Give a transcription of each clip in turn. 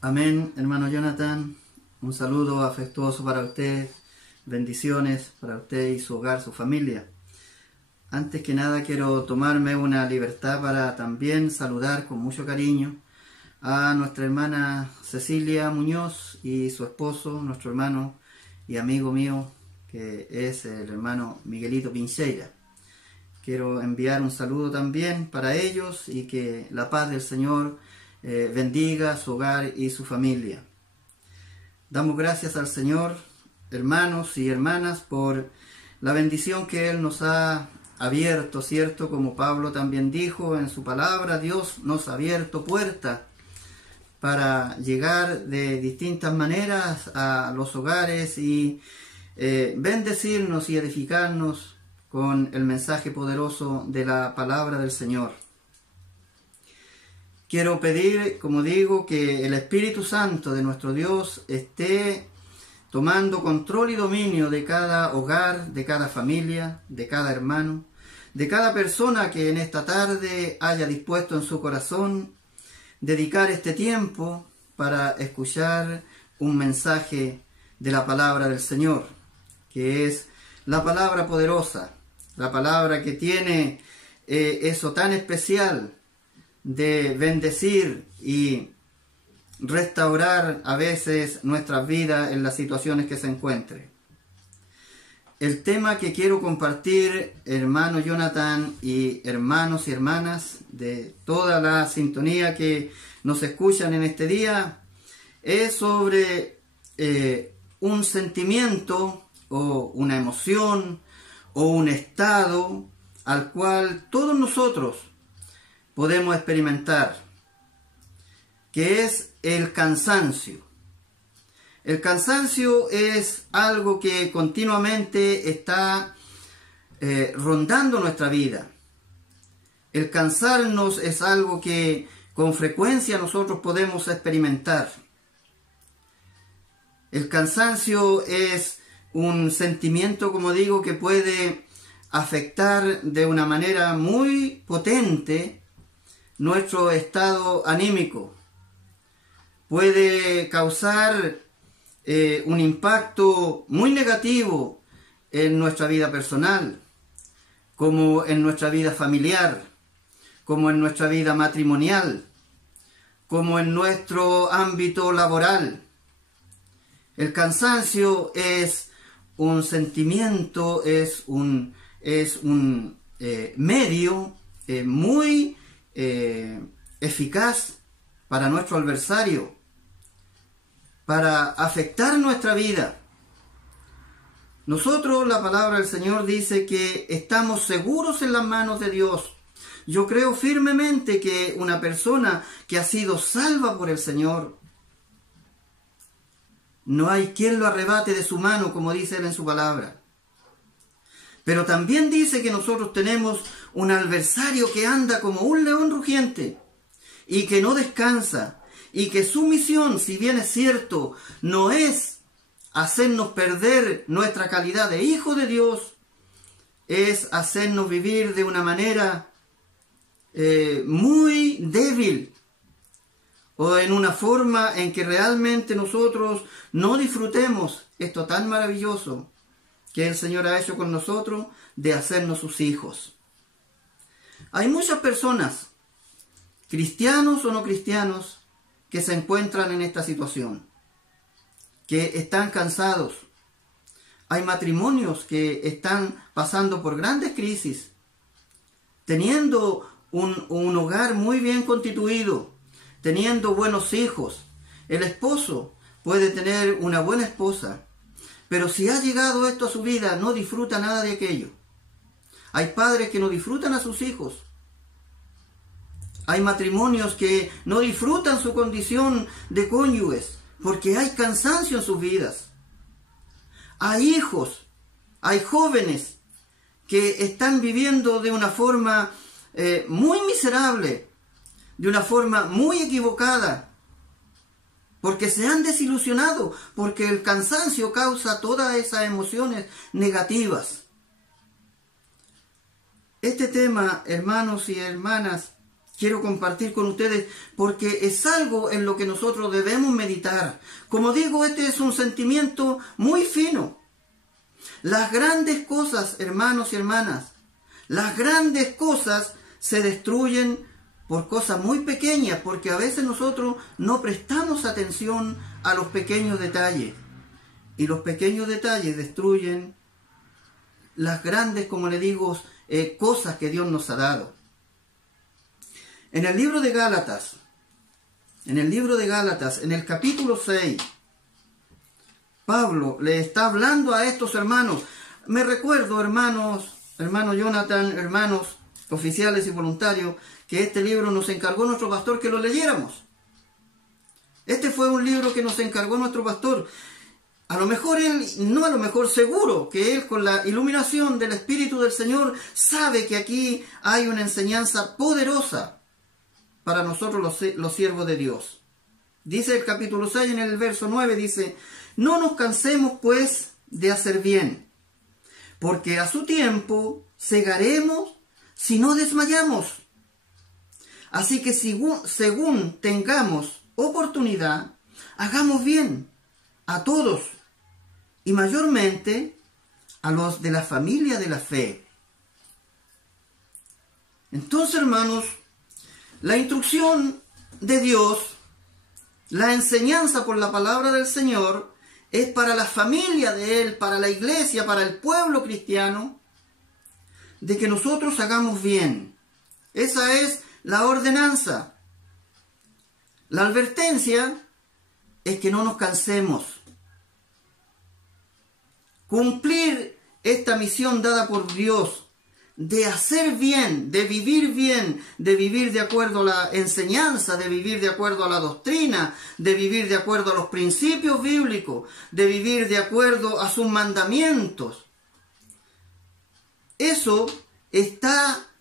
Amén, hermano Jonathan. Un saludo afectuoso para usted. Bendiciones para usted y su hogar, su familia. Antes que nada quiero tomarme una libertad para también saludar con mucho cariño a nuestra hermana Cecilia Muñoz y su esposo, nuestro hermano y amigo mío, que es el hermano Miguelito Pincheira. Quiero enviar un saludo también para ellos y que la paz del Señor bendiga su hogar y su familia. Damos gracias al Señor, hermanos y hermanas, por la bendición que Él nos ha abierto, ¿cierto? Como Pablo también dijo en su palabra, Dios nos ha abierto puertas para llegar de distintas maneras a los hogares y bendecirnos y edificarnos con el mensaje poderoso de la palabra del Señor. Quiero pedir, como digo, que el Espíritu Santo de nuestro Dios esté tomando control y dominio de cada hogar, de cada familia, de cada hermano, de cada persona que en esta tarde haya dispuesto en su corazón dedicar este tiempo para escuchar un mensaje de la palabra del Señor, que es la palabra poderosa, la palabra que tiene eso tan especial de bendecir y restaurar a veces nuestras vidas en las situaciones que se encuentren. El tema que quiero compartir, hermano Jonathan y hermanos y hermanas de toda la sintonía que nos escuchan en este día, es sobre un sentimiento o una emoción o un estado al cual todos nosotros podemos experimentar, que es el cansancio. El cansancio es algo que continuamente está rondando nuestra vida. El cansarnos es algo que con frecuencia nosotros podemos experimentar. El cansancio es un sentimiento, como digo, que puede afectar de una manera muy potente nuestro estado anímico. Puede causar un impacto muy negativo en nuestra vida personal, como en nuestra vida familiar, como en nuestra vida matrimonial, como en nuestro ámbito laboral. El cansancio es un sentimiento, es un medio muy eficaz para nuestro adversario, para afectar nuestra vida. Nosotros, la palabra del Señor dice que estamos seguros en las manos de Dios. Yo creo firmemente que una persona que ha sido salva por el Señor, no hay quien lo arrebate de su mano, como dice Él en su palabra. Pero también dice que nosotros tenemos un adversario que anda como un león rugiente y que no descansa, y que su misión, si bien es cierto, no es hacernos perder nuestra calidad de hijo de Dios, es hacernos vivir de una manera muy débil, o en una forma en que realmente nosotros no disfrutemos esto tan maravilloso que el Señor ha hecho con nosotros, de hacernos sus hijos. Hay muchas personas, cristianos o no cristianos, que se encuentran en esta situación, que están cansados. Hay matrimonios que están pasando por grandes crisis, teniendo un hogar muy bien constituido, teniendo buenos hijos. El esposo puede tener una buena esposa, pero si ha llegado esto a su vida, no disfruta nada de aquello. Hay padres que no disfrutan a sus hijos. Hay matrimonios que no disfrutan su condición de cónyuges porque hay cansancio en sus vidas. Hay hijos, hay jóvenes que están viviendo de una forma muy miserable, de una forma muy equivocada, porque se han desilusionado, porque el cansancio causa todas esas emociones negativas. Este tema, hermanos y hermanas, quiero compartir con ustedes porque es algo en lo que nosotros debemos meditar. Como digo, este es un sentimiento muy fino. Las grandes cosas, hermanos y hermanas, las grandes cosas se destruyen por cosas muy pequeñas, porque a veces nosotros no prestamos atención a los pequeños detalles. Y los pequeños detalles destruyen las grandes, como le digo, cosas que Dios nos ha dado. En el libro de Gálatas, en el capítulo 6, Pablo le está hablando a estos hermanos. Me recuerdo, hermano Jonathan, hermanos oficiales y voluntarios, que este libro nos encargó nuestro pastor que lo leyéramos. Este fue un libro que nos encargó nuestro pastor. Seguro que él, con la iluminación del Espíritu del Señor, sabe que aquí hay una enseñanza poderosa para nosotros los siervos de Dios. Dice el capítulo 6 en el verso 9, dice: no nos cansemos pues de hacer bien, porque a su tiempo segaremos si no desmayamos. Así que según tengamos oportunidad, hagamos bien a todos, y mayormente a los de la familia de la fe. Entonces, hermanos, la instrucción de Dios, la enseñanza por la palabra del Señor, es para la familia de Él, para la iglesia, para el pueblo cristiano, de que nosotros hagamos bien. Esa es la ordenanza. La advertencia es que no nos cansemos. Cumplir esta misión dada por Dios de hacer bien, de vivir de acuerdo a la enseñanza, de vivir de acuerdo a la doctrina, de vivir de acuerdo a los principios bíblicos, de vivir de acuerdo a sus mandamientos. Eso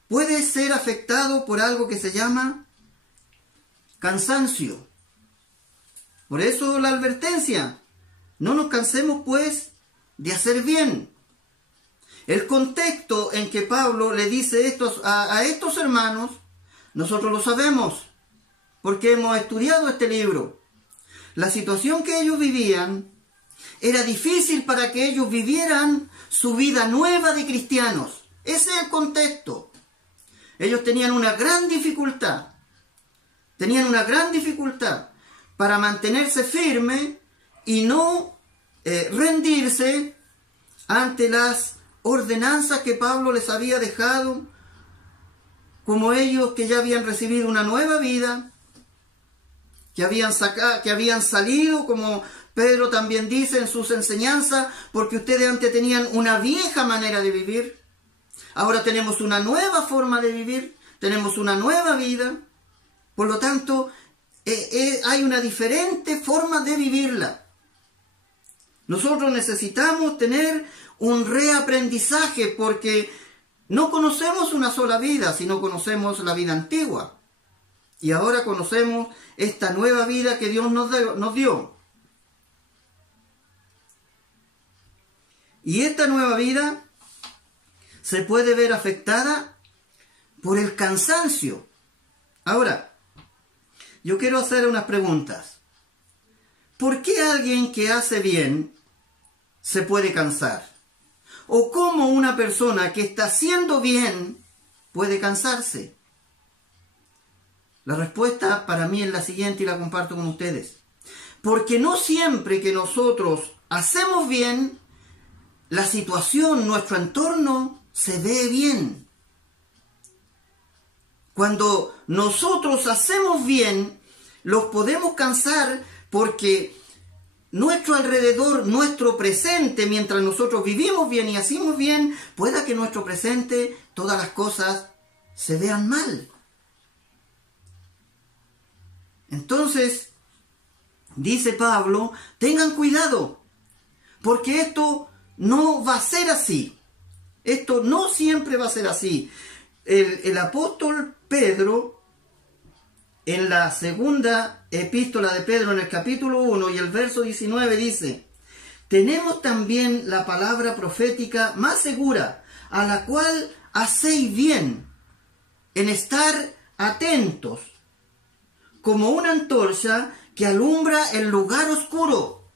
puede ser afectado por algo que se llama cansancio. Por eso la advertencia: no nos cansemos pues de hacer bien. El contexto en que Pablo le dice a estos hermanos, nosotros lo sabemos, porque hemos estudiado este libro. La situación que ellos vivían era difícil para que ellos vivieran su vida nueva de cristianos. Ese es el contexto. Ellos tenían una gran dificultad. Para mantenerse firmes y no rendirse ante las ordenanzas que Pablo les había dejado, como ellos que ya habían recibido una nueva vida, que habían salido, como Pedro también dice en sus enseñanzas, porque ustedes antes tenían una vieja manera de vivir, ahora tenemos una nueva forma de vivir, tenemos una nueva vida, por lo tanto hay una diferente forma de vivirla. Nosotros necesitamos tener un reaprendizaje, porque no conocemos una sola vida, sino conocemos la vida antigua. Y ahora conocemos esta nueva vida que Dios nos dio. Y esta nueva vida se puede ver afectada por el cansancio. Ahora, yo quiero hacer unas preguntas. ¿Por qué alguien que hace bien se puede cansar? ¿O cómo una persona que está haciendo bien puede cansarse? La respuesta para mí es la siguiente y la comparto con ustedes. Porque no siempre que nosotros hacemos bien, la situación, nuestro entorno se ve bien. Cuando nosotros hacemos bien, los podemos cansar porque nuestro alrededor, nuestro presente, mientras nosotros vivimos bien y hacemos bien, pueda que en nuestro presente todas las cosas se vean mal. Entonces, dice Pablo, tengan cuidado, porque esto no va a ser así. Esto no siempre va a ser así. El apóstol Pedro, en la segunda epístola de Pedro, en el capítulo 1 y el verso 19, dice: tenemos también la palabra profética más segura, a la cual hacéis bien en estar atentos, como una antorcha que alumbra el lugar oscuro.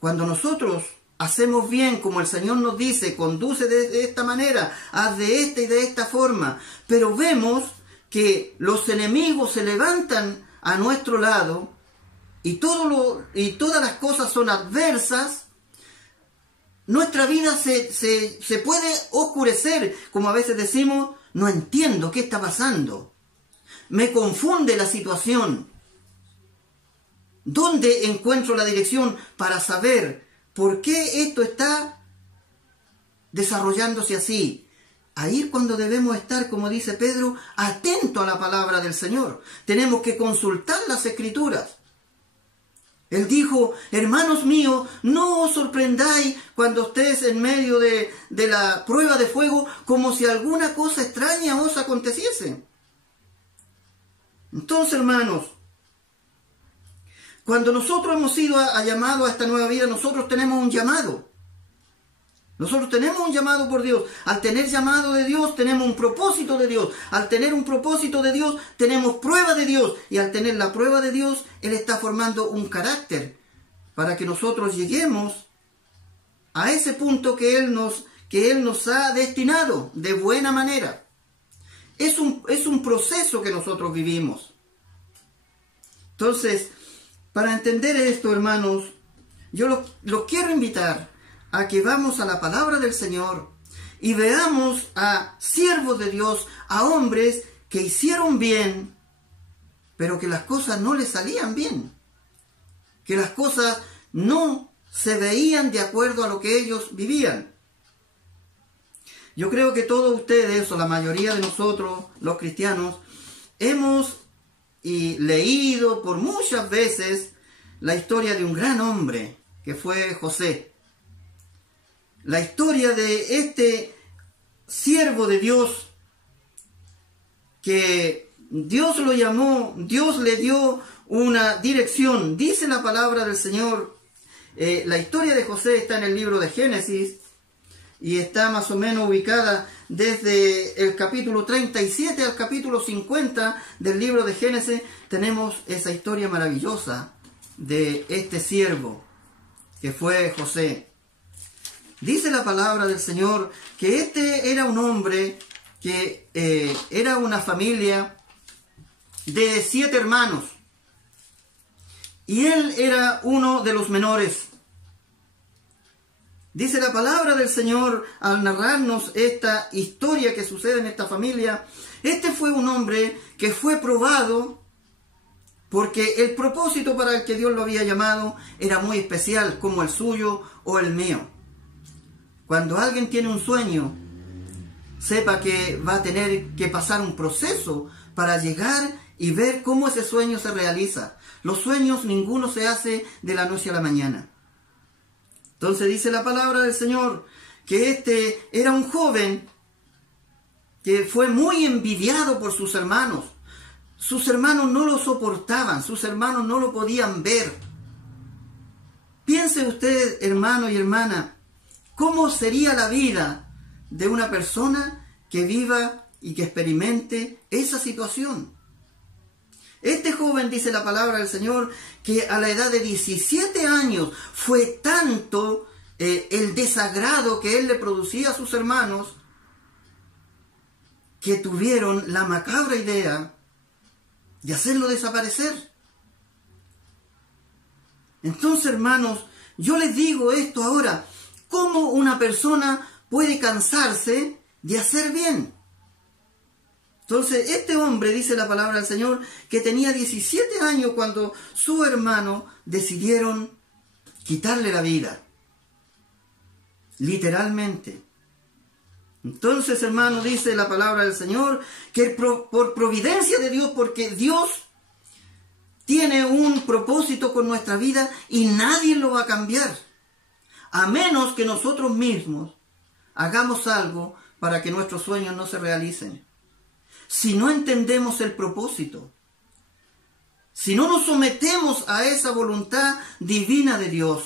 Cuando nosotros hacemos bien, como el Señor nos dice, conduce de esta manera, haz de esta y de esta forma, pero vemos que los enemigos se levantan a nuestro lado y todas las cosas son adversas, nuestra vida se puede oscurecer, como a veces decimos, no entiendo qué está pasando, me confunde la situación. ¿Dónde encuentro la dirección para saber por qué esto está desarrollándose así? Ahí es cuando debemos estar, como dice Pedro, atentos a la palabra del Señor. Tenemos que consultar las Escrituras. Él dijo, hermanos míos, no os sorprendáis cuando estéis en medio de la prueba de fuego, como si alguna cosa extraña os aconteciese. Entonces, hermanos, cuando nosotros hemos sido llamados a esta nueva vida, nosotros tenemos un llamado. Nosotros tenemos un llamado por Dios. Al tener llamado de Dios, tenemos un propósito de Dios. Al tener un propósito de Dios, tenemos prueba de Dios. Y al tener la prueba de Dios, Él está formando un carácter para que nosotros lleguemos a ese punto que Él nos ha destinado de buena manera. Es un proceso que nosotros vivimos. Entonces, para entender esto, hermanos, yo los quiero invitar a que vamos a la palabra del Señor y veamos a siervos de Dios, a hombres que hicieron bien, pero que las cosas no les salían bien, que las cosas no se veían de acuerdo a lo que ellos vivían. Yo creo que todos ustedes, o la mayoría de nosotros, los cristianos, hemos leído por muchas veces la historia de un gran hombre que fue José. La historia de este siervo de Dios que Dios lo llamó, Dios le dio una dirección. Dice la palabra del Señor, la historia de José está en el libro de Génesis y está más o menos ubicada desde el capítulo 37 al capítulo 50 del libro de Génesis. Tenemos esa historia maravillosa de este siervo que fue José. Dice la palabra del Señor que este era un hombre que era una familia de 7 hermanos y él era uno de los menores. Dice la palabra del Señor al narrarnos esta historia que sucede en esta familia. Este fue un hombre que fue probado porque el propósito para el que Dios lo había llamado era muy especial, como el suyo o el mío. Cuando alguien tiene un sueño, sepa que va a tener que pasar un proceso para llegar y ver cómo ese sueño se realiza. Los sueños ninguno se hace de la noche a la mañana. Entonces dice la palabra del Señor que este era un joven que fue muy envidiado por sus hermanos. Sus hermanos no lo soportaban, sus hermanos no lo podían ver. Piense usted, hermano y hermana, ¿cómo sería la vida de una persona que viva y que experimente esa situación? Este joven, dice la palabra del Señor, que a la edad de 17 años fue tanto el desagrado que él le producía a sus hermanos, que tuvieron la macabra idea de hacerlo desaparecer. Entonces, hermanos, yo les digo esto ahora. ¿Cómo una persona puede cansarse de hacer bien? Entonces, este hombre, dice la palabra del Señor, que tenía 17 años cuando su hermano decidieron quitarle la vida. Literalmente. Entonces, hermano, dice la palabra del Señor, que por providencia de Dios, porque Dios tiene un propósito con nuestra vida y nadie lo va a cambiar. A menos que nosotros mismos hagamos algo para que nuestros sueños no se realicen. Si no entendemos el propósito, si no nos sometemos a esa voluntad divina de Dios.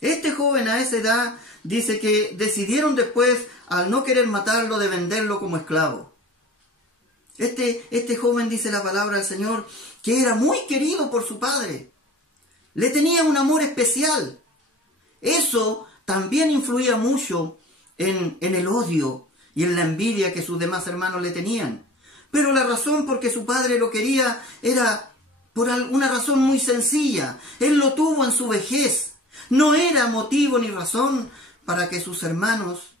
Este joven a esa edad dice que decidieron después, al no querer matarlo, de venderlo como esclavo. Este joven, dice la palabra del Señor, que era muy querido por su padre. Le tenía un amor especial. Eso también influía mucho en el odio y en la envidia que sus demás hermanos le tenían. Pero la razón por que su padre lo quería era por una razón muy sencilla. Él lo tuvo en su vejez. No era motivo ni razón para que sus hermanos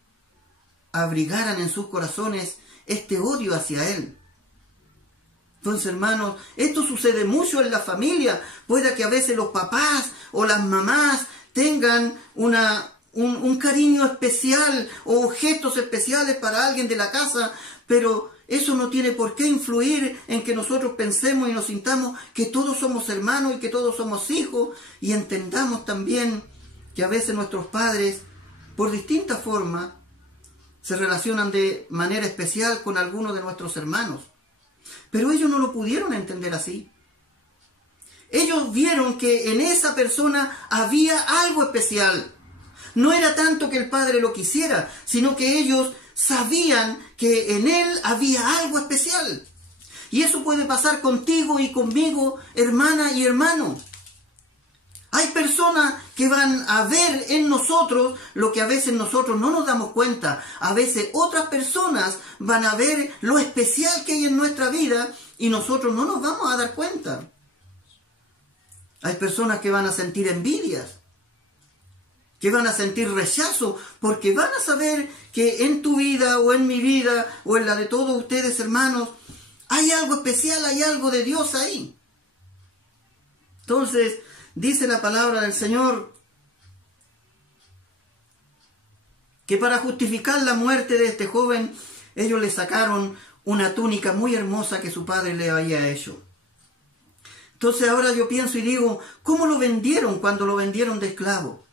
abrigaran en sus corazones este odio hacia él. Entonces, hermanos, esto sucede mucho en la familia. Puede que a veces los papás o las mamás tengan un cariño especial o gestos especiales para alguien de la casa, pero eso no tiene por qué influir en que nosotros pensemos y nos sintamos que todos somos hermanos y que todos somos hijos, y entendamos también que a veces nuestros padres, por distintas formas, se relacionan de manera especial con algunos de nuestros hermanos. Pero ellos no lo pudieron entender así. Ellos vieron que en esa persona había algo especial. No era tanto que el padre lo quisiera, sino que ellos sabían que en él había algo especial. Y eso puede pasar contigo y conmigo, hermana y hermano. Hay personas que van a ver en nosotros lo que a veces nosotros no nos damos cuenta. A veces otras personas van a ver lo especial que hay en nuestra vida y nosotros no nos vamos a dar cuenta. Hay personas que van a sentir envidias, que van a sentir rechazo, porque van a saber que en tu vida o en mi vida o en la de todos ustedes, hermanos, hay algo especial, hay algo de Dios ahí. Entonces, dice la palabra del Señor que para justificar la muerte de este joven, ellos le sacaron una túnica muy hermosa que su padre le había hecho. Entonces ahora yo pienso y digo, ¿cómo lo vendieron cuando lo vendieron de esclavo?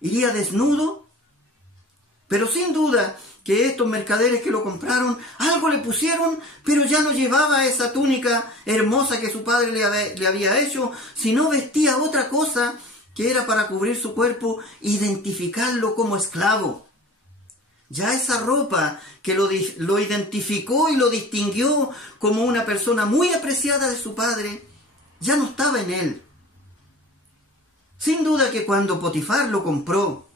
¿Iría desnudo? Pero sin duda que estos mercaderes que lo compraron, algo le pusieron, pero ya no llevaba esa túnica hermosa que su padre le había hecho, sino vestía otra cosa que era para cubrir su cuerpo, identificarlo como esclavo. Ya esa ropa que lo identificó y lo distinguió como una persona muy apreciada de su padre, ya no estaba en él. Sin duda que cuando Potifar lo compró,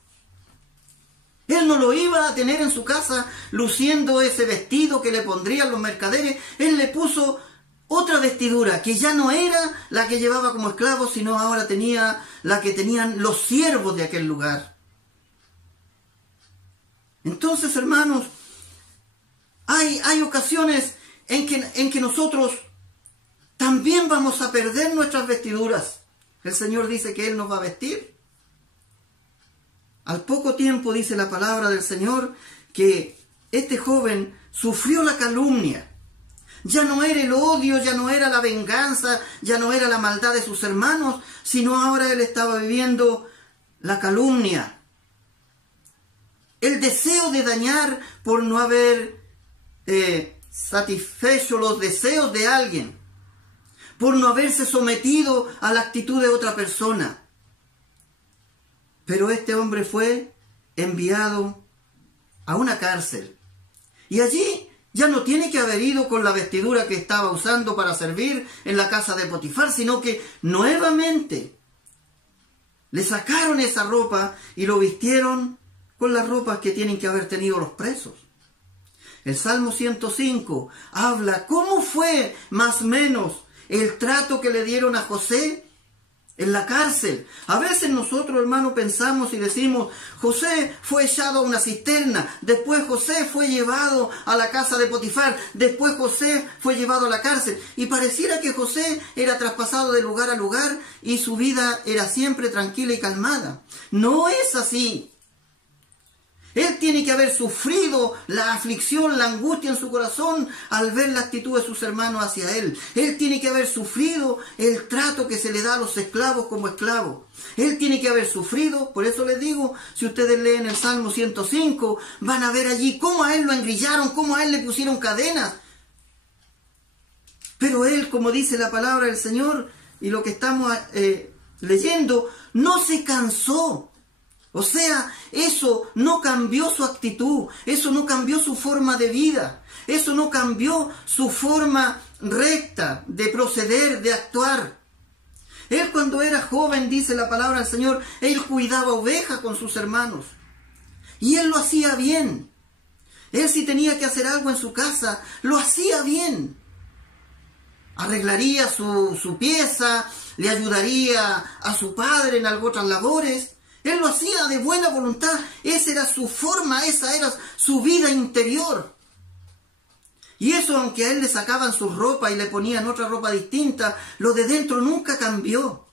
él no lo iba a tener en su casa luciendo ese vestido que le pondrían los mercaderes. Él le puso otra vestidura que ya no era la que llevaba como esclavo, sino ahora tenía la que tenían los siervos de aquel lugar. Entonces, hermanos, hay ocasiones en que nosotros también vamos a perder nuestras vestiduras. El Señor dice que Él nos va a vestir. Al poco tiempo dice la palabra del Señor que este joven sufrió la calumnia. Ya no era el odio, ya no era la venganza, ya no era la maldad de sus hermanos, sino ahora él estaba viviendo la calumnia. El deseo de dañar por no haber satisfecho los deseos de alguien, por no haberse sometido a la actitud de otra persona. Pero este hombre fue enviado a una cárcel. Y allí ya no tiene que haber ido con la vestidura que estaba usando para servir en la casa de Potifar, sino que nuevamente le sacaron esa ropa y lo vistieron con las ropas que tienen que haber tenido los presos. El Salmo 105 habla cómo fue más o menos el trato que le dieron a José en la cárcel. A veces nosotros, hermanos, pensamos y decimos, José fue echado a una cisterna, después José fue llevado a la casa de Potifar, después José fue llevado a la cárcel, y pareciera que José era traspasado de lugar a lugar y su vida era siempre tranquila y calmada. No es así. Él tiene que haber sufrido la aflicción, la angustia en su corazón al ver la actitud de sus hermanos hacia él. Él tiene que haber sufrido el trato que se le da a los esclavos como esclavos. Él tiene que haber sufrido, por eso les digo, si ustedes leen el Salmo 105, van a ver allí cómo a él lo engrillaron, cómo a él le pusieron cadenas. Pero él, como dice la palabra del Señor y lo que estamos leyendo, no se cansó O sea, eso no cambió su actitud, eso no cambió su forma de vida, eso no cambió su forma recta de proceder, de actuar. Él cuando era joven, dice la palabra del Señor, él cuidaba ovejas con sus hermanos. Y él lo hacía bien. Él si tenía que hacer algo en su casa, lo hacía bien. Arreglaría su pieza, le ayudaría a su padre en otras labores. Él lo hacía de buena voluntad. Esa era su forma, esa era su vida interior. Y eso, aunque a él le sacaban su ropa y le ponían otra ropa distinta, lo de dentro nunca cambió.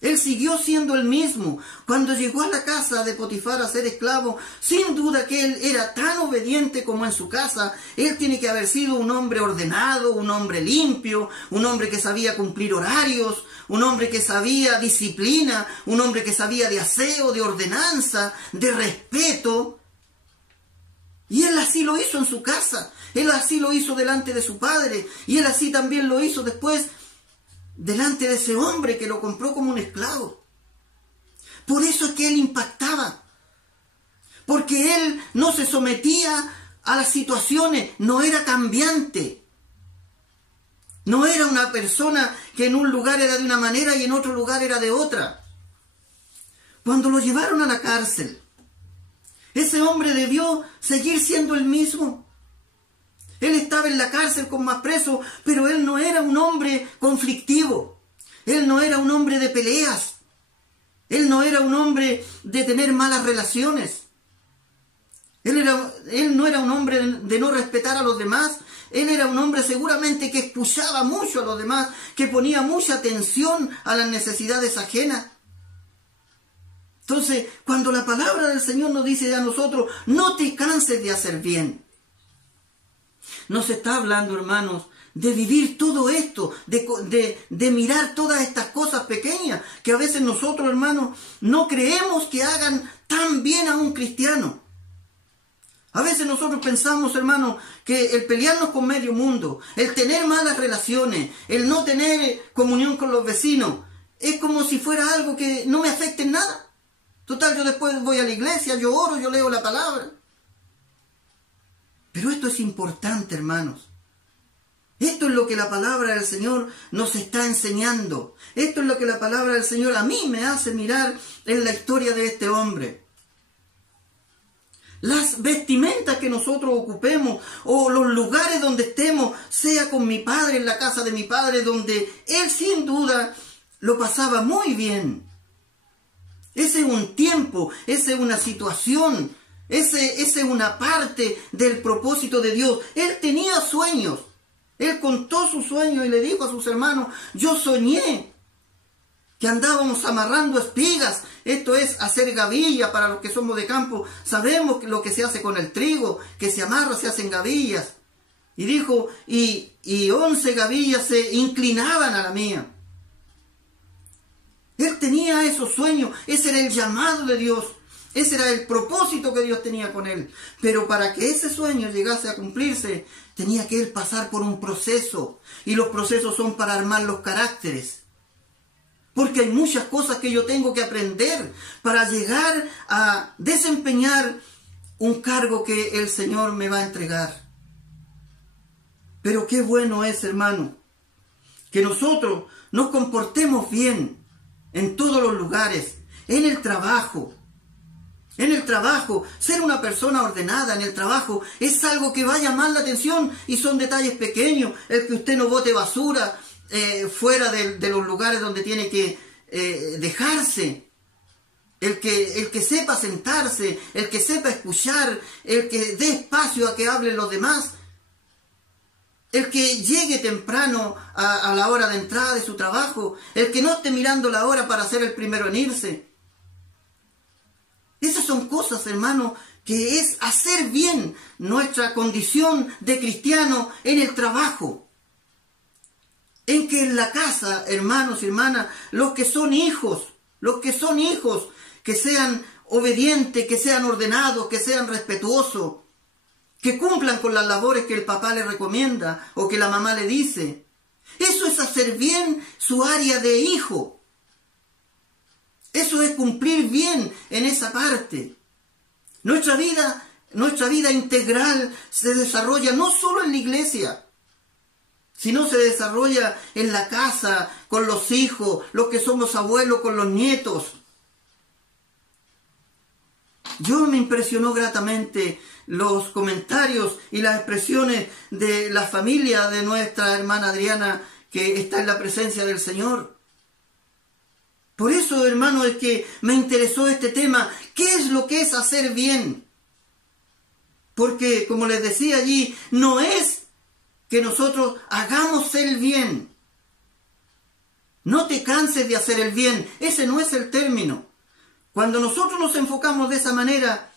Él siguió siendo el mismo. Cuando llegó a la casa de Potifar a ser esclavo, sin duda que él era tan obediente como en su casa. Él tiene que haber sido un hombre ordenado, un hombre limpio, un hombre que sabía cumplir horarios, un hombre que sabía disciplina, un hombre que sabía de aseo, de ordenanza, de respeto. Y él así lo hizo en su casa. Él así lo hizo delante de su padre. Y él así también lo hizo después delante de ese hombre que lo compró como un esclavo. Por eso es que él impactaba. Porque él no se sometía a las situaciones, no era cambiante. No era una persona que en un lugar era de una manera y en otro lugar era de otra. Cuando lo llevaron a la cárcel, ese hombre debió seguir siendo el mismo. Él estaba en la cárcel con más presos, pero él no era un hombre conflictivo. Él no era un hombre de peleas. Él no era un hombre de tener malas relaciones. Él no era un hombre de no respetar a los demás. Él era un hombre seguramente que escuchaba mucho a los demás, que ponía mucha atención a las necesidades ajenas. Entonces, cuando la palabra del Señor nos dice a nosotros, no te canses de hacer bien, nos está hablando, hermanos, de vivir todo esto, de mirar todas estas cosas pequeñas que a veces nosotros, hermanos, no creemos que hagan tan bien a un cristiano. A veces nosotros pensamos, hermanos, que el pelearnos con medio mundo, el tener malas relaciones, el no tener comunión con los vecinos, es como si fuera algo que no me afecte en nada. Total, yo después voy a la iglesia, yo oro, yo leo la palabra. Pero esto es importante, hermanos. Esto es lo que la palabra del Señor nos está enseñando. Esto es lo que la palabra del Señor a mí me hace mirar en la historia de este hombre. Las vestimentas que nosotros ocupemos o los lugares donde estemos, sea con mi padre, en la casa de mi padre, donde él sin duda lo pasaba muy bien. Ese es un tiempo, esa es una situación, ese es una parte del propósito de Dios. Él tenía sueños. Él contó sus sueños y le dijo a sus hermanos, yo soñé que andábamos amarrando espigas. Esto es hacer gavilla. Para los que somos de campo, sabemos lo que se hace con el trigo, que se amarra, se hacen gavillas. Y dijo, y 11 gavillas se inclinaban a la mía. Él tenía esos sueños, ese era el llamado de Dios, ese era el propósito que Dios tenía con él. Pero para que ese sueño llegase a cumplirse, tenía que él pasar por un proceso. Y los procesos son para armar los caracteres. Porque hay muchas cosas que yo tengo que aprender para llegar a desempeñar un cargo que el Señor me va a entregar. Pero qué bueno es, hermano, que nosotros nos comportemos bien en todos los lugares, en el trabajo. En el trabajo, ser una persona ordenada en el trabajo es algo que va a llamar la atención y son detalles pequeños. El que usted no bote basura fuera de los lugares donde tiene que dejarse. El que sepa sentarse, el que sepa escuchar, el que dé espacio a que hablen los demás. El que llegue temprano a la hora de entrada de su trabajo. El que no esté mirando la hora para ser el primero en irse. Esas son cosas, hermano, que es hacer bien nuestra condición de cristiano en el trabajo. En que en la casa, hermanos y hermanas, los que son hijos, que sean obedientes, que sean ordenados, que sean respetuosos, que cumplan con las labores que el papá le recomienda o que la mamá le dice. Eso es hacer bien su área de hijo. Eso es cumplir bien en esa parte. Nuestra vida integral se desarrolla no solo en la iglesia, sino se desarrolla en la casa, con los hijos, los que somos abuelos, con los nietos. Yo me impresionó gratamente los comentarios y las expresiones de la familia de nuestra hermana Adriana, que está en la presencia del Señor. Por eso, hermano, es que me interesó este tema. ¿Qué es lo que es hacer bien? Porque, como les decía allí, no es que nosotros hagamos el bien. No te canses de hacer el bien. Ese no es el término. Cuando nosotros nos enfocamos de esa manera,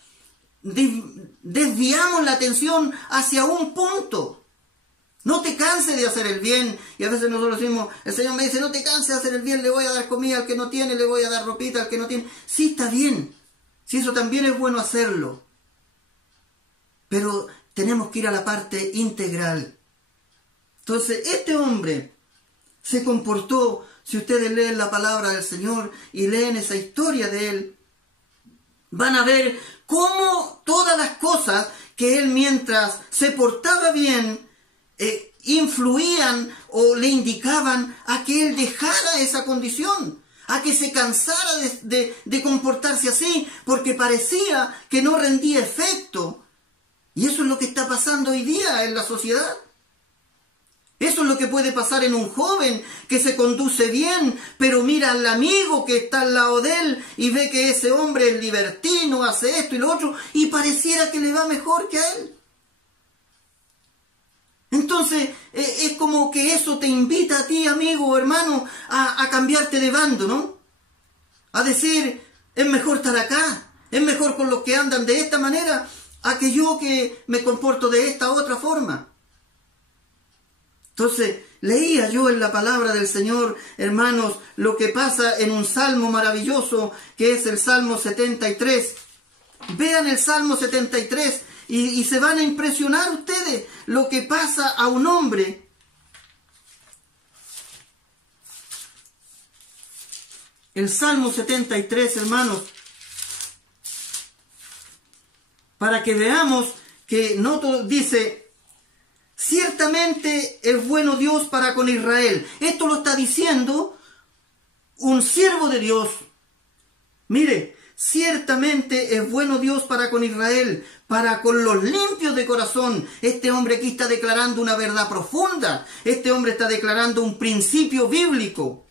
desviamos la atención hacia un punto. No te canses de hacer el bien. Y a veces nosotros decimos, el Señor me dice, no te canses de hacer el bien, le voy a dar comida al que no tiene, le voy a dar ropita al que no tiene. Sí, está bien. Sí, eso también es bueno hacerlo. Pero tenemos que ir a la parte integral. Entonces, este hombre se comportó, si ustedes leen la palabra del Señor y leen esa historia de él, van a ver cómo todas las cosas que él, mientras se portaba bien, influían o le indicaban a que él dejara esa condición, a que se cansara de comportarse así, porque parecía que no rendía efecto. Y eso es lo que está pasando hoy día en la sociedad. Eso es lo que puede pasar en un joven que se conduce bien, pero mira al amigo que está al lado de él y ve que ese hombre es libertino, hace esto y lo otro, y pareciera que le va mejor que a él. Entonces, es como que eso te invita a ti, amigo o hermano, a cambiarte de bando, ¿no? A decir, es mejor estar acá, es mejor con los que andan de esta manera, a que yo que me comporto de esta otra forma. Entonces, leía yo en la palabra del Señor, hermanos, lo que pasa en un salmo maravilloso, que es el Salmo 73. Vean el Salmo 73 y se van a impresionar ustedes lo que pasa a un hombre. El Salmo 73, hermanos, para que veamos que no todo dice... Ciertamente es bueno Dios para con Israel. Esto lo está diciendo un siervo de Dios. Mire, ciertamente es bueno Dios para con Israel, para con los limpios de corazón. Este hombre aquí está declarando una verdad profunda. Este hombre está declarando un principio bíblico.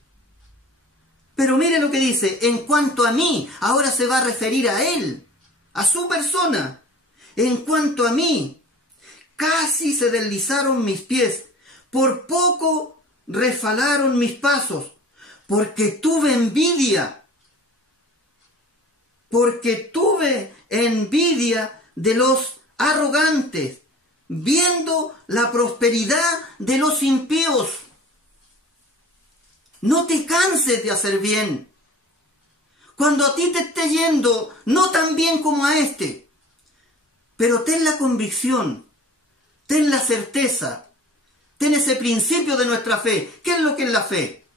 Pero mire lo que dice, en cuanto a mí, ahora se va a referir a él, a su persona. En cuanto a mí, casi se deslizaron mis pies, por poco resbalaron mis pasos, porque tuve envidia de los arrogantes, viendo la prosperidad de los impíos. No te canses de hacer bien. Cuando a ti te esté yendo, no tan bien como a este, pero ten la convicción, ten la certeza, ten ese principio de nuestra fe. ¿Qué es lo que es la fe?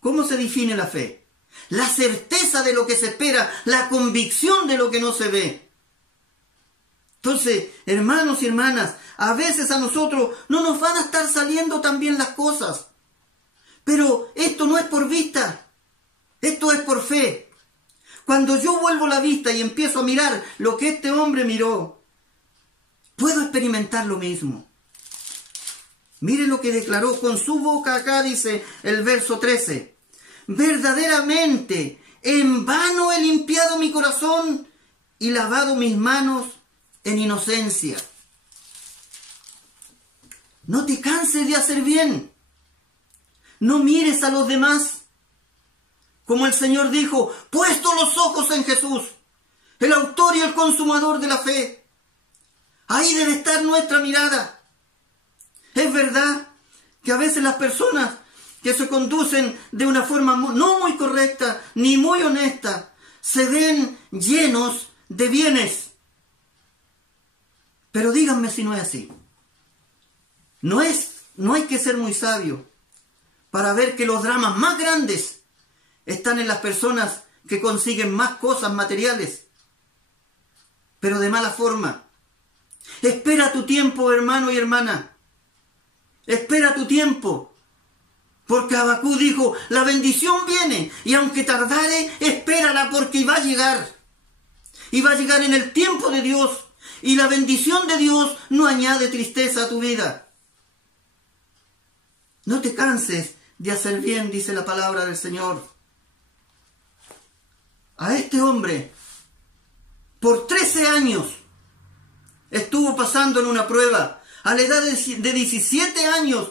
¿Cómo se define la fe? La certeza de lo que se espera, la convicción de lo que no se ve. Entonces, hermanos y hermanas, a veces a nosotros no nos van a estar saliendo tan bien las cosas. Pero esto no es por vista, esto es por fe. Cuando yo vuelvo la vista y empiezo a mirar lo que este hombre miró, puedo experimentar lo mismo. Mire lo que declaró con su boca acá, dice el verso 13. Verdaderamente, en vano he limpiado mi corazón y lavado mis manos en inocencia. No te canses de hacer bien. No mires a los demás. Como el Señor dijo, puesto los ojos en Jesús, el autor y el consumador de la fe. Ahí debe estar nuestra mirada. Es verdad que a veces las personas que se conducen de una forma no muy correcta ni muy honesta se ven llenos de bienes. Pero díganme si no es así. No hay que ser muy sabio para ver que los dramas más grandes están en las personas que consiguen más cosas materiales, pero de mala forma. Espera tu tiempo, hermano y hermana. Espera tu tiempo. Porque Habacuc dijo, la bendición viene, y aunque tardare, espérala, porque va a llegar. Y va a llegar en el tiempo de Dios. Y la bendición de Dios no añade tristeza a tu vida. No te canses de hacer bien, dice la palabra del Señor. A este hombre, por 13 años, estuvo pasando en una prueba. A la edad de 17 años,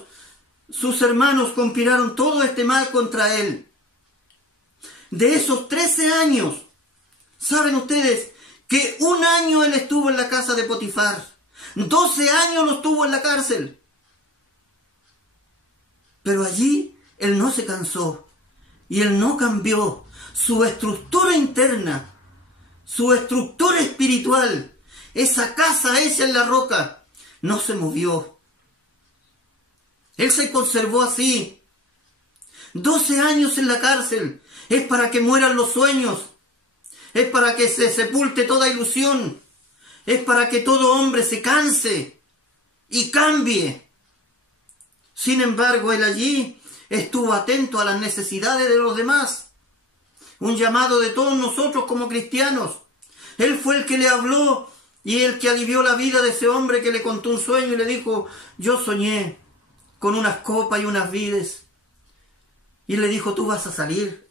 sus hermanos conspiraron todo este mal contra él. De esos 13 años, ¿saben ustedes que 1 año él estuvo en la casa de Potifar? 12 años lo estuvo en la cárcel. Pero allí él no se cansó y él no cambió. Su estructura interna, su estructura espiritual, esa casa hecha en la roca, no se movió. Él se conservó así. 12 años en la cárcel es para que mueran los sueños, es para que se sepulte toda ilusión, es para que todo hombre se canse y cambie. Sin embargo, él allí estuvo atento a las necesidades de los demás. Un llamado de todos nosotros como cristianos. Él fue el que le habló y el que alivió la vida de ese hombre que le contó un sueño y le dijo, yo soñé con unas copas y unas vides. Y le dijo, tú vas a salir.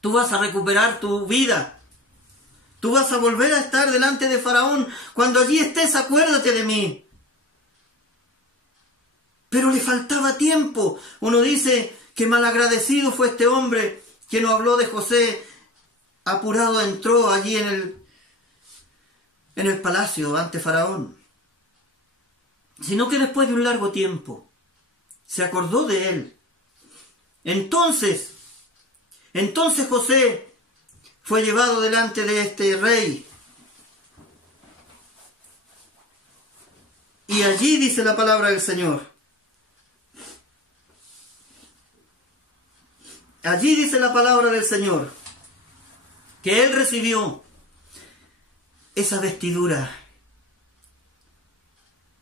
Tú vas a recuperar tu vida. Tú vas a volver a estar delante de Faraón. Cuando allí estés, acuérdate de mí. Pero le faltaba tiempo. Uno dice que malagradecido fue este hombre que nos habló de José. Apurado entró allí en el palacio ante Faraón. Sino que después de un largo tiempo se acordó de él. Entonces José fue llevado delante de este rey. Y allí dice la palabra del Señor. Allí dice la palabra del Señor que él recibió esa vestidura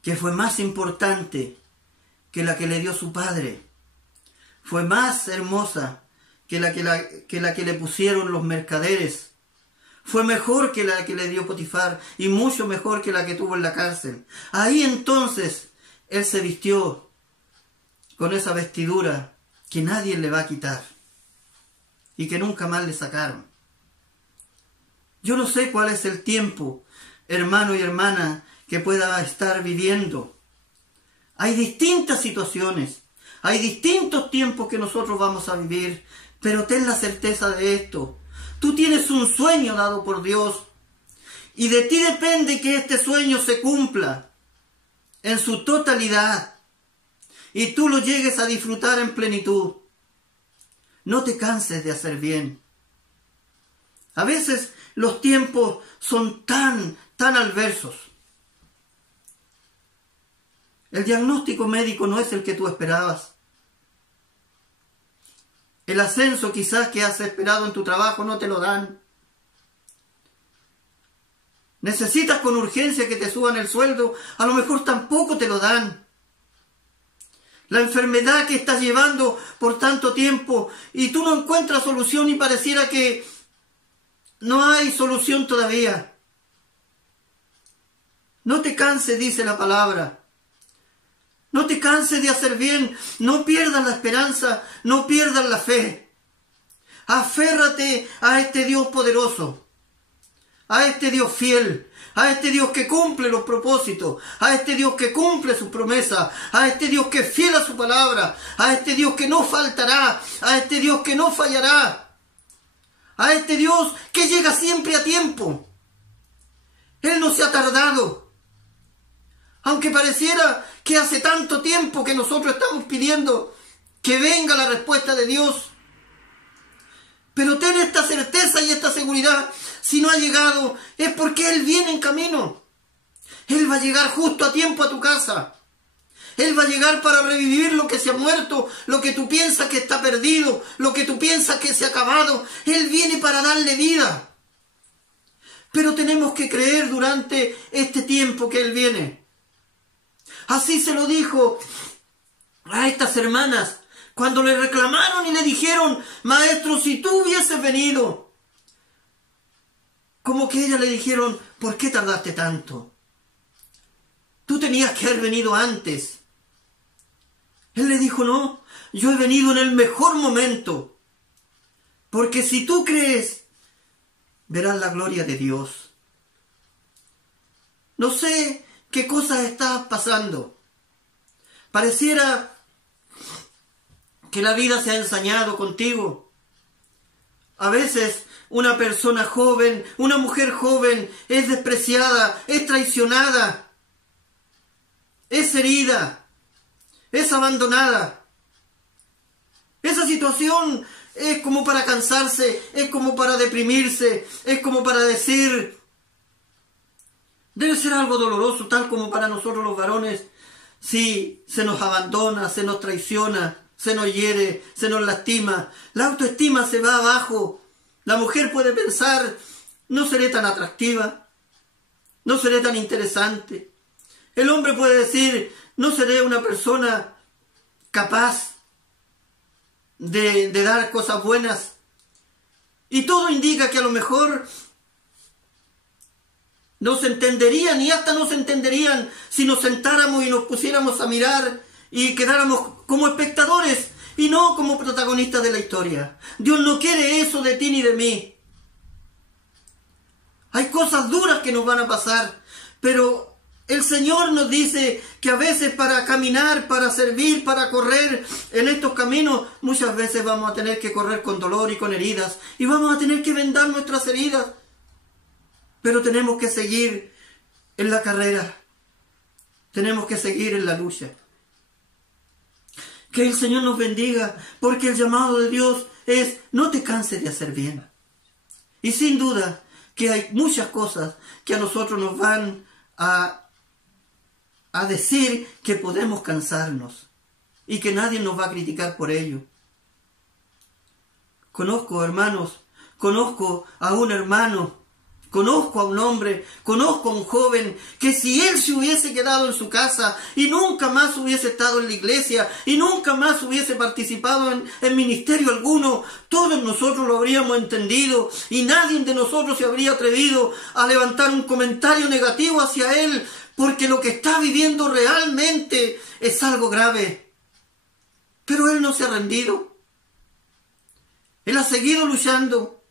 que fue más importante que la que le dio su padre. Fue más hermosa que la que le pusieron los mercaderes. Fue mejor que la que le dio Potifar y mucho mejor que la que tuvo en la cárcel. Ahí entonces él se vistió con esa vestidura que nadie le va a quitar y que nunca más le sacaron. Yo no sé cuál es el tiempo, hermano y hermana, que pueda estar viviendo. Hay distintas situaciones, hay distintos tiempos que nosotros vamos a vivir, pero ten la certeza de esto. Tú tienes un sueño dado por Dios y de ti depende que este sueño se cumpla en su totalidad y tú lo llegues a disfrutar en plenitud. No te canses de hacer bien. A veces los tiempos son tan adversos. El diagnóstico médico no es el que tú esperabas. El ascenso quizás que has esperado en tu trabajo no te lo dan. Necesitas con urgencia que te suban el sueldo, a lo mejor tampoco te lo dan. La enfermedad que estás llevando por tanto tiempo y tú no encuentras solución y pareciera que no hay solución todavía. No te canses, dice la palabra. No te canses de hacer bien. No pierdas la esperanza. No pierdas la fe. Aférrate a este Dios poderoso. A este Dios fiel. A este Dios que cumple los propósitos. A este Dios que cumple sus promesas. A este Dios que es fiel a su palabra. A este Dios que no faltará. A este Dios que no fallará. A este Dios que llega siempre a tiempo. Él no se ha tardado. Aunque pareciera que hace tanto tiempo que nosotros estamos pidiendo que venga la respuesta de Dios. Pero ten esta certeza y esta seguridad. Si no ha llegado, es porque Él viene en camino. Él va a llegar justo a tiempo a tu casa. Él va a llegar para revivir lo que se ha muerto, lo que tú piensas que está perdido, lo que tú piensas que se ha acabado. Él viene para darle vida. Pero tenemos que creer durante este tiempo que Él viene. Así se lo dijo a estas hermanas cuando le reclamaron y le dijeron: maestro, si tú hubieses venido. Como que ellas le dijeron: ¿por qué tardaste tanto? Tú tenías que haber venido antes. Él le dijo: no, yo he venido en el mejor momento. Porque si tú crees, verás la gloria de Dios. No sé qué cosas estás pasando. Pareciera que la vida se ha ensañado contigo. A veces una persona joven, una mujer joven, es despreciada, es traicionada, es herida, es abandonada. Esa situación es como para cansarse, es como para deprimirse, es como para decir: debe ser algo doloroso, tal como para nosotros los varones, si se nos abandona, se nos traiciona, se nos hiere, se nos lastima. La autoestima se va abajo. La mujer puede pensar: no seré tan atractiva, no seré tan interesante. El hombre puede decir: no seré una persona capaz de dar cosas buenas. Y todo indica que a lo mejor no se entenderían, y hasta no se entenderían si nos sentáramos y nos pusiéramos a mirar y quedáramos como espectadores y no como protagonistas de la historia. Dios no quiere eso de ti ni de mí. Hay cosas duras que nos van a pasar, pero el Señor nos dice que a veces para caminar, para servir, para correr en estos caminos, muchas veces vamos a tener que correr con dolor y con heridas, y vamos a tener que vendar nuestras heridas. Pero tenemos que seguir en la carrera. Tenemos que seguir en la lucha. Que el Señor nos bendiga, porque el llamado de Dios es: no te canses de hacer bien. Y sin duda que hay muchas cosas que a nosotros nos van a decir que podemos cansarnos y que nadie nos va a criticar por ello. Conozco, hermanos, conozco a un hermano, conozco a un hombre, conozco a un joven que si él se hubiese quedado en su casa y nunca más hubiese estado en la iglesia y nunca más hubiese participado en ministerio alguno, todos nosotros lo habríamos entendido y nadie de nosotros se habría atrevido a levantar un comentario negativo hacia él, porque lo que está viviendo realmente es algo grave. Pero él no se ha rendido. Él ha seguido luchando.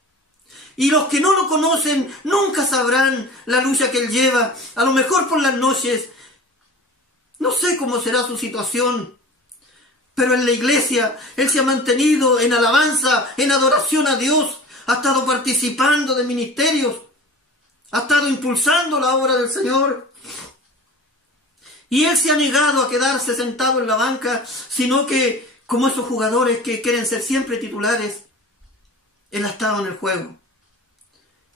Y los que no lo conocen nunca sabrán la lucha que él lleva. A lo mejor por las noches. No sé cómo será su situación. Pero en la iglesia él se ha mantenido en alabanza, en adoración a Dios. Ha estado participando de ministerios. Ha estado impulsando la obra del Señor. Y él se ha negado a quedarse sentado en la banca, sino que, como esos jugadores que quieren ser siempre titulares, él ha estado en el juego.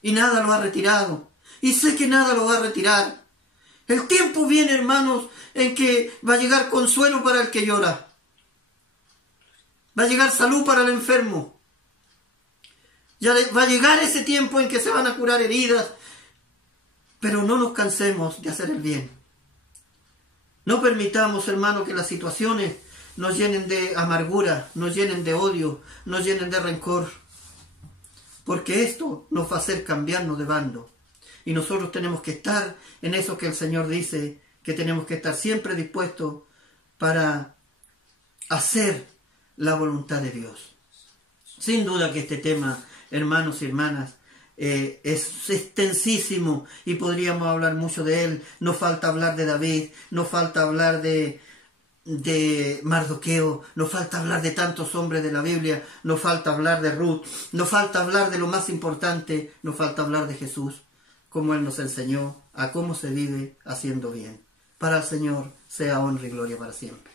Y nada lo ha retirado. Y sé que nada lo va a retirar. El tiempo viene, hermanos, en que va a llegar consuelo para el que llora. Va a llegar salud para el enfermo. Ya va a llegar ese tiempo en que se van a curar heridas. Pero no nos cansemos de hacer el bien. No permitamos, hermano, que las situaciones nos llenen de amargura, nos llenen de odio, nos llenen de rencor. Porque esto nos va a hacer cambiarnos de bando. Y nosotros tenemos que estar en eso que el Señor dice, que tenemos que estar siempre dispuestos para hacer la voluntad de Dios. Sin duda que este tema, hermanos y hermanas, es extensísimo y podríamos hablar mucho de él. Nos falta hablar de David, nos falta hablar de Mardoqueo, nos falta hablar de tantos hombres de la Biblia, nos falta hablar de Ruth, nos falta hablar de lo más importante, nos falta hablar de Jesús, como Él nos enseñó a cómo se vive haciendo bien. Para el Señor sea honra y gloria para siempre.